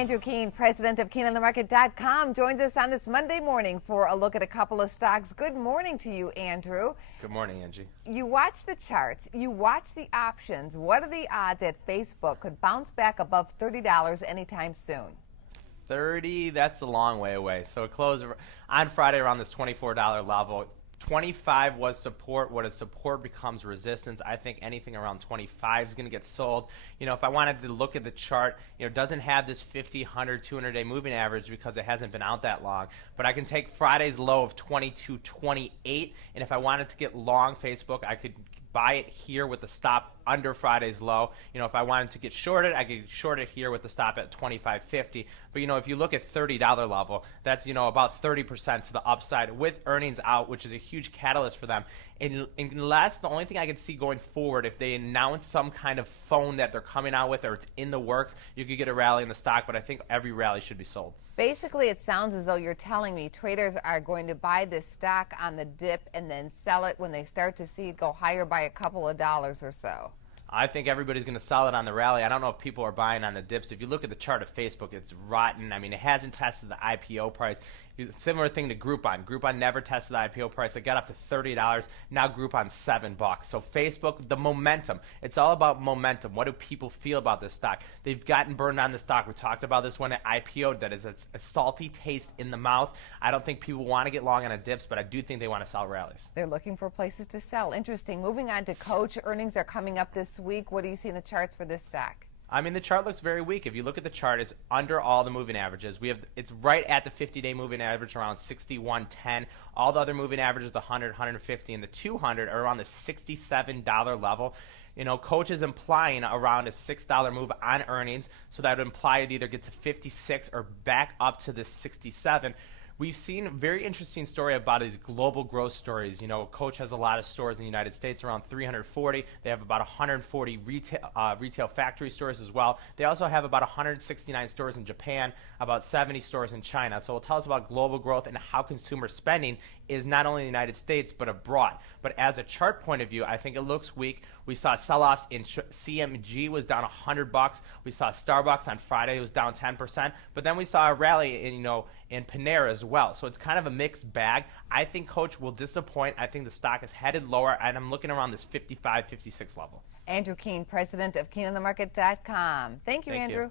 Andrew Keene, president of KeenOnTheMarket.com, joins us on this Monday morning for a look at a couple of stocks. Good morning to you, Andrew. Good morning, Angie. You watch the charts, you watch the options. What are the odds that Facebook could bounce back above $30 anytime soon? 30, that's a long way away. So it closed on Friday around this $24 level. 25 was support. What a support becomes resistance. I think anything around 25 is going to get sold. You know, if I wanted to look at the chart, you know, it doesn't have this 50, 100, 200-day moving average because it hasn't been out that long. But I can take Friday's low of 22.28, and if I wanted to get long Facebook, I could buy it here with the stop under Friday's low. You know, if I wanted to get shorted, I could short it here with the stop at 25.50. But, you know, if you look at $30 level, that's, you know, about 30% to the upside with earnings out, which is a huge catalyst for them. Unless the only thing I could see going forward, if they announce some kind of phone that they're coming out with or it's in the works, you could get a rally in the stock, but I think every rally should be sold. Basically, it sounds as though you're telling me traders are going to buy this stock on the dip and then sell it when they start to see it go higher by a couple of dollars or so. I think everybody's going to sell it on the rally. I don't know if people are buying on the dips. If you look at the chart of Facebook, it's rotten. I mean, it hasn't tested the IPO price. Similar thing to Groupon. Groupon never tested the IPO price. It got up to $30. Now Groupon's $7. So Facebook, the momentum. It's all about momentum. What do people feel about this stock? They've gotten burned on the stock. We talked about this one at IPO. That is a salty taste in the mouth. I don't think people want to get long on a dips, but I do think they want to sell rallies. They're looking for places to sell. Interesting. Moving on to Coach. Earnings are coming up this week. What do you see in the charts for this stock? I mean, the chart looks very weak. If you look at the chart, it's under all the moving averages. It's right at the 50-day moving average, around 61.10. All the other moving averages, the 100, 150, and the 200 are around the $67 level. You know, Coach is implying around a $6 move on earnings, so that would imply it either get to 56 or back up to the 67. We've seen a very interesting story about these global growth stories. You know, Coach has a lot of stores in the United States, around 340. They have about 140 retail factory stores as well. They also have about 169 stores in Japan, about 70 stores in China. So it'll tell us about global growth and how consumer spending is not only in the United States but abroad. But as a chart point of view, I think it looks weak. We saw sell-offs in CMG was down $100. We saw Starbucks on Friday was down 10%. But then we saw a rally in, in Panera as well. So it's kind of a mixed bag. I think Coach will disappoint. I think the stock is headed lower, and I'm looking around this 55, 56 level. Andrew Keene, president of KeenOnTheMarket.com. Thank you, Andrew. You.